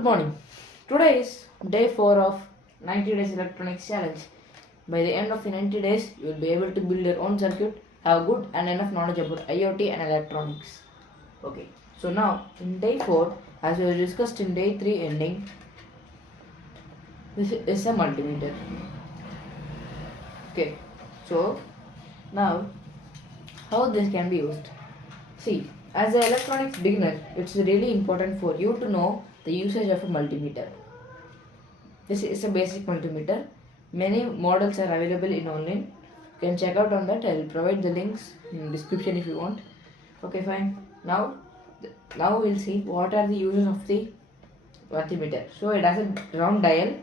Good morning. Today is day 4 of 90 days electronics challenge. By the end of the 90 days, you will be able to build your own circuit, have good and enough knowledge about IoT and electronics. Okay, so now in day 4, as we discussed in day 3 ending, this is a multimeter. Okay, so now how this can be used. See, as an electronics beginner, it's really important for you to know the usage of a multimeter. This is a basic multimeter. Many models are available in online. You can check out on that. I will provide the links in description if you want. Okay, fine. Now we'll see what are the uses of the multimeter. So it has a round dial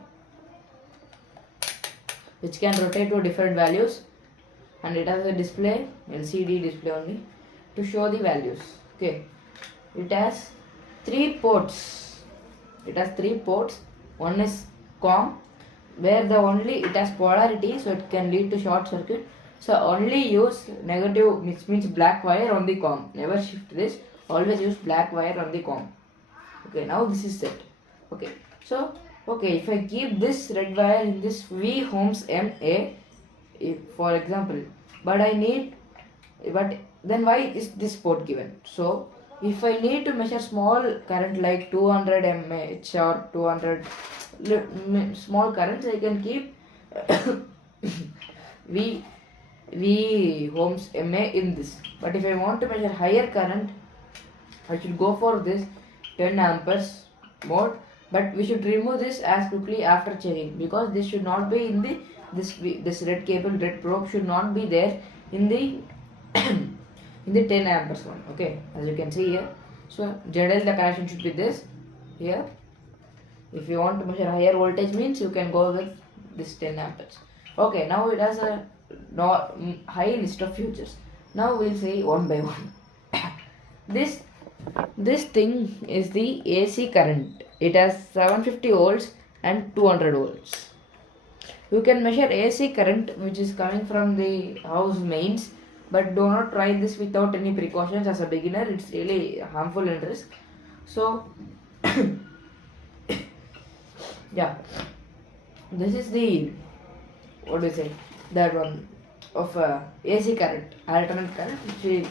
which can rotate to different values, and it has a display, LCD display only, to show the values. Okay, it has three ports. One is COM, where it has polarity, so it can lead to short circuit. So only use negative, which means black wire on the COM. Never shift this. Always use black wire on the COM. Okay, now this is set. Okay, so if I keep this red wire in this V ohms MA, for example, but then why is this port given? So if I need to measure small current like 200 mAh or 200 small currents, I can keep V ohms MA in this. But if I want to measure higher current, I should go for this 10 amperes mode. But we should remove this as quickly after checking, because this should not be in the this red cable, red probe should not be there in the in the 10 amperes one. Okay, as you can see here. So generally the connection should be this here. If you want to measure higher voltage, means you can go with this 10 amperes. Okay, now it has a high list of features. Now we'll see one by one. This thing is the AC current. It has 750 volts and 200 volts. You can measure AC current which is coming from the house mains, but do not try this without any precautions as a beginner. It's really harmful and risk. So yeah, this is the that one of AC current, alternate current, which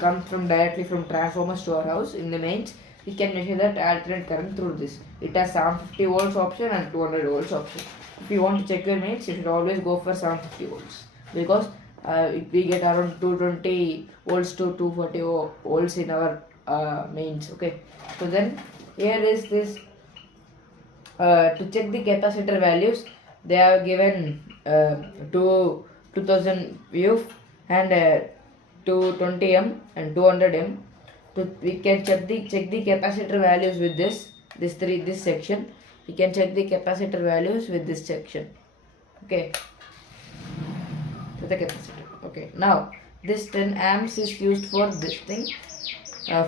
comes from directly from transformers to our house in the mains. We can measure that alternate current through this. It has 750 volts option and 200 volts option. If you want to check your mains, you should always go for 750 volts, because we get around 220 volts to 240 volts in our mains. Okay, so then here is this to check the capacitor values. They have given 2000 VF and 220 M and 200 M. We can check the capacitor values with this section. We can check the capacitor values with this section. Okay, so the capacitor. Okay, now this 10 amps is used for this thing,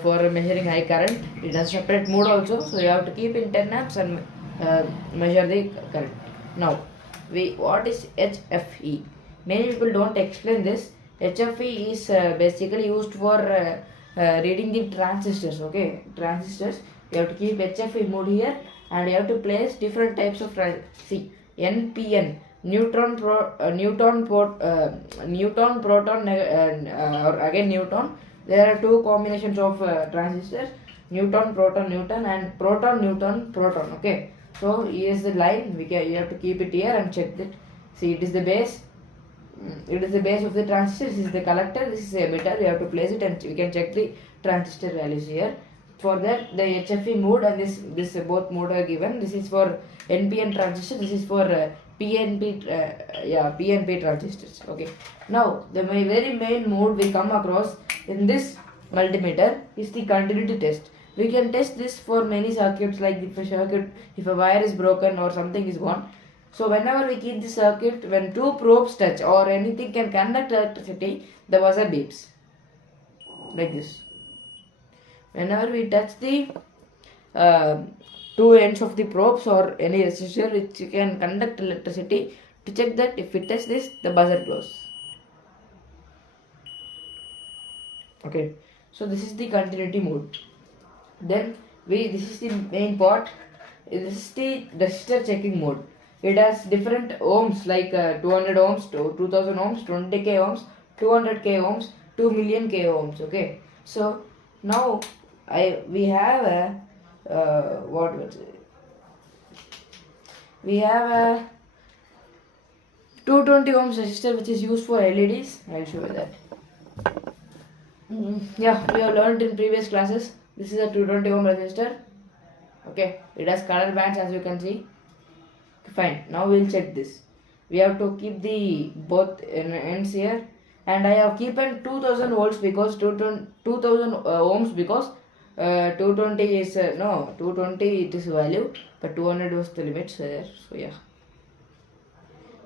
for measuring high current. It has separate mode also, so you have to keep in 10 amps and measure the current. Now what is HFE? Many people don't explain this. HFE is basically used for reading the transistors. Okay, transistors, you have to keep HFE mode here, and you have to place different types of see, NPN, neutron proton, or again neutron. There are two combinations of transistors, neutron proton and proton neutron proton. Okay, so here is the line. You have to keep it here and check that. See, it is the base. It is the base of the transistor. This is the collector. This is the emitter. You have to place it, and we can check the transistor values here. For that, the HFE mode and this both mode are given. This is for NPN transistor. This is for PNP transistors. Okay. Now the very main mode we come across in this multimeter is the continuity test. We can test this for many circuits, like if a wire is broken or something is gone. So whenever we keep the circuit, when two probes touch or anything can conduct electricity, the buzzer beeps like this. Whenever we touch the two ends of the probes or any resistor which can conduct electricity, to check that if we touch this, the buzzer goes. Okay, so this is the continuity mode. Then this is the main part. this is the resistor checking mode. It has different ohms like 200 ohms, 2000 ohms, 20k ohms, 200k ohms, 2 million k ohms. Okay, so now we have a what was it? We have a 220 ohms resistor which is used for LEDs. I'll show you that. Yeah, we have learned in previous classes. This is a 220 ohm resistor. Okay, it has color bands as you can see. Fine, now we'll check this. We have to keep the both ends here, and I have kept 2000 volts because 2000 ohms because 220 is no 220 it is value, but 200 was the limit there. So yeah.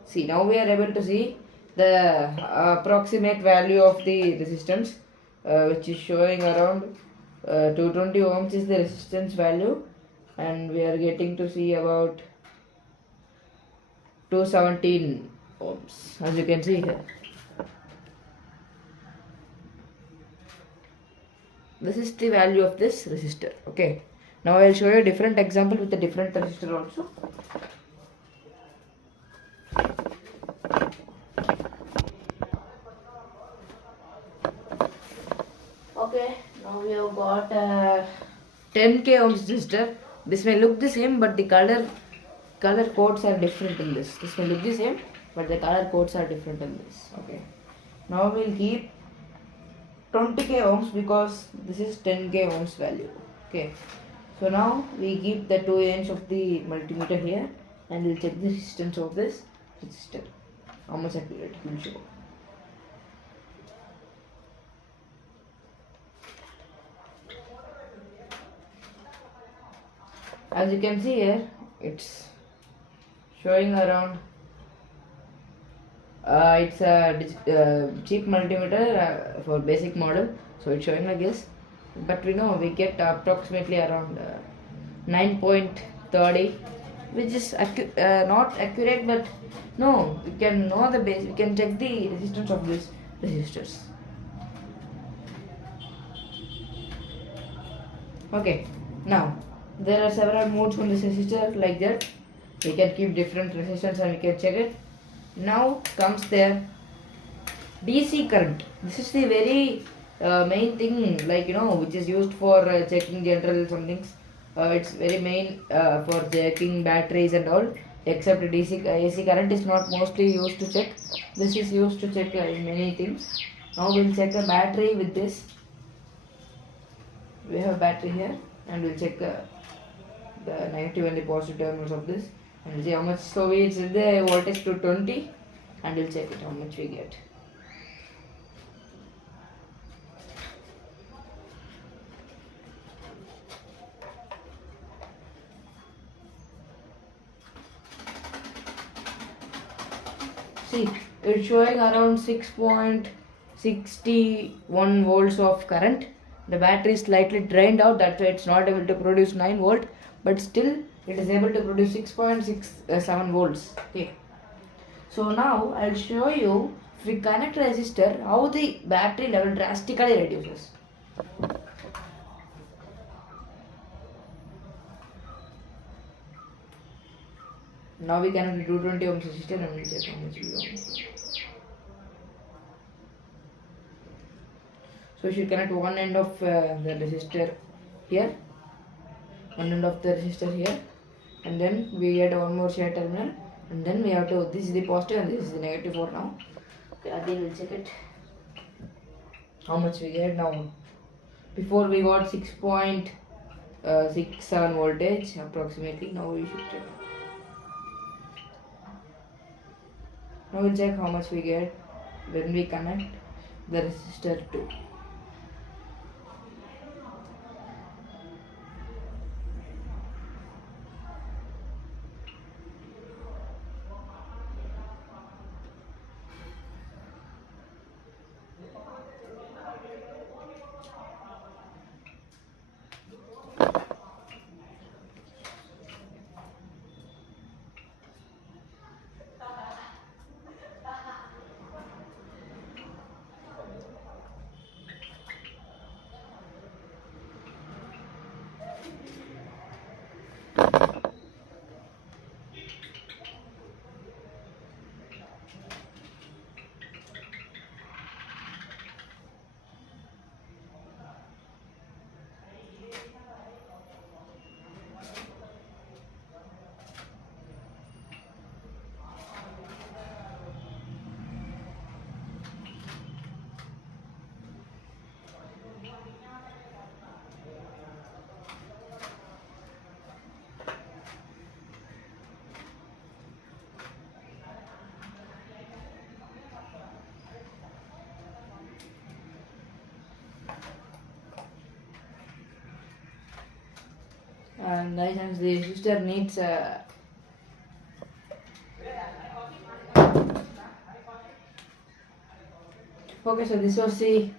See, now we are able to see the approximate value of the resistance, which is showing around 220 ohms is the resistance value, and we are getting to see about 217 ohms, as you can see here. This is the value of this resistor. Okay, now I will show you a different example with a different resistor also. Okay, now we have got a 10k ohms resistor. This may look the same, but the color codes are different in this. This may look the same, but the color codes are different in this. Okay, now we'll keep 20k ohms because this is 10k ohms value. Okay, so now we keep the two ends of the multimeter here, and we'll check the resistance of this resistor. How much accurate it will show. As you can see here, it's showing around. It's a cheap multimeter for basic model, so it's showing like this. But we know we get approximately around 9.30, which is not accurate, but no, we can know the base. We can check the resistance of these resistors. Okay, now there are several modes on this resistor like that. We can keep different resistance and we can check it. Now comes the DC current. This is the very main thing, like which is used for checking general some things. It's very main for checking batteries and all. Except DC AC current is not mostly used to check. This is used to check many things. Now we'll check a battery with this. We have battery here, and we'll check the negative and the positive terminals of this, and we'll see how much. So we set the voltage to 20, and we'll check it how much we get. See, it's showing around 6.61 volts of current. The battery is slightly drained out, that's why it's not able to produce 9 volt, but still it is able to produce 6.67 volts. Okay, so now I'll show you, if we connect resistor, how the battery level drastically reduces. Now we connect the 220 ohms resistor and we'll check how much we want. So we should connect one end of the resistor here, one end of the resistor here, and then we get one more share terminal, and then we have to, this is the positive and this is the negative for now. Okay, again we'll check it how much we get now. Before we got 6.67 voltage approximately. Now we should check. Now we'll check how much we get when we connect the resistor to. and I think the resistor needs okay, so this was the